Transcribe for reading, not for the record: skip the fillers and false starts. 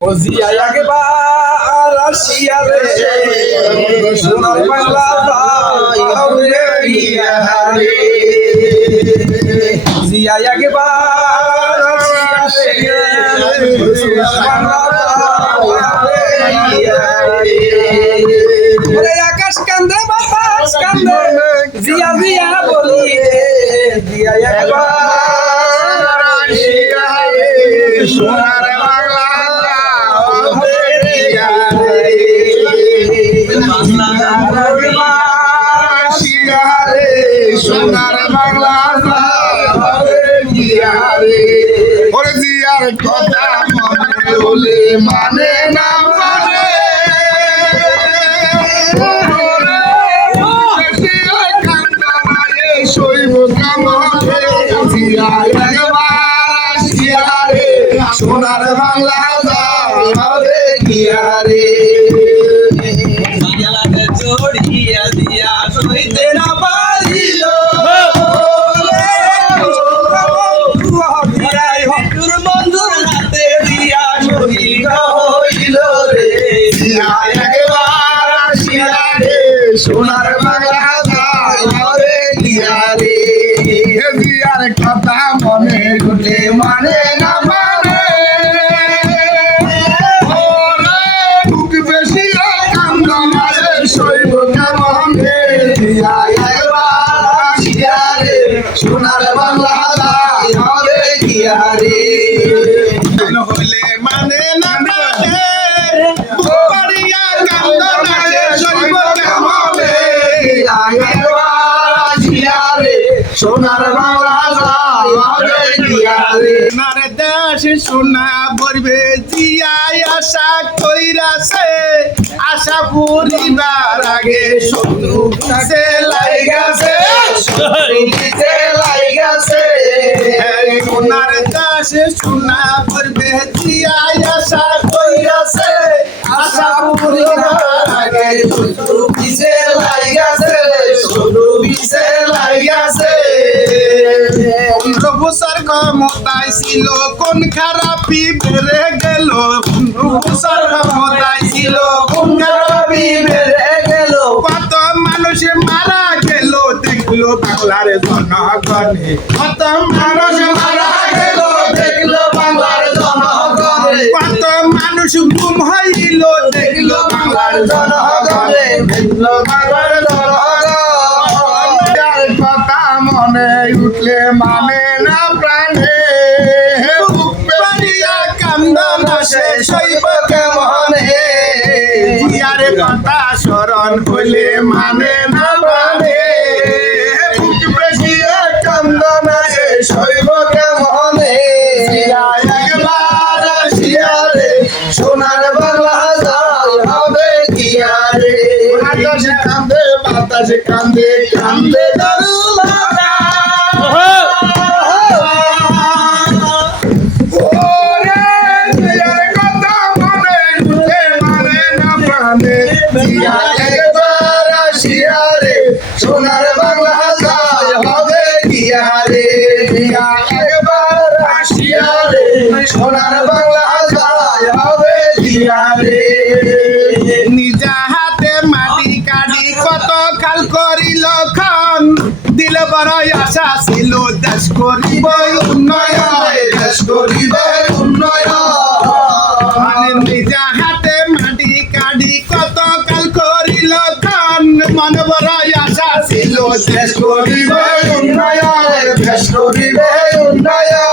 জিয়া একবার আসিয়া রে সোনার বাংলা জিয়া একবার আসিয়া রে সোনার বাংলা আকাশ কান্দে বাতাস কান্দে জিয়া জিয়া বলি জিয়া একবার আসিয়া রে সোনার সোনার বাংলা ওরে জিয়ার কথা মনে হলে মানে না মানে শৈব কামে জিয়া রে সোনার বাংলা গিয়ারে জড়িয়া দিয়া সইতে না পারিল বন্ধুর হাতে দিয়া শহীদ হইল রে একবার আসিয়া রে সোনার বাংলা গিয়ারে জিয়ার কথা মনে ঘটে মানে না মানে সোনার বাংলা গিয়ারে হলে মানে না মানে বুকারিয়া কান্দন আছে শৈব কামলে গিয়ারে সোনার বাংলা গিয়ারে নারে দেশ সোনা বলবে জিয়ায় আশা কইরাছে আশা পরিবার আগে শত্রু কাছে লাইগাছে সোনার দাসে সোনা করবে জিয়ায় আশা কইরাছে আশা পরিবার আগে শত্রু পিছে লাইগাছে প্রভুসর ক্ষমতায় ছিল কোন খারাপি বেড়ে গেল প্রভুসর ক্ষমতায় ছিল কোন খারাপি বেড়ে গেল কত মানুষ মারা গেল দেখলো বাংলার জনগণে কত মানুষ মারা গেল দেখলো বাংলার জনগণে কত মানুষ গুম হইল দেখলো বাংলার জনগণে দেখলো বাংলার জনগণের কথা মনে উঠলে মানে না প্রাণে কান্দন আসে শৈব কেমনে জিয়ার কথা স্মরণ হইলে মানে না প্রাণে কান্দন আসে শৈব কেমনে একবার আসিয়া রে সোনার বাংলা হবে গিয়ারে আকাশে কান্দে বাতাসে কান্দে কান্দে সোনার বাংলা হবে গিয়ারে একবার আসিয়া রে সোনার বাংলা হবে গিয়ারে নিজা হাতে মাটি কাটি কত কাল করিল খান দিল বড় আশা ছিল দেশ করিব উন্নয়ন দেশ করিব উন্নয়ন নিজা হাতে মাটি কাটি কত কাল করিল খান মন বড় আশা ছিল দেশ করিব উন্নয়ন দেশ করিব উন্নয়ন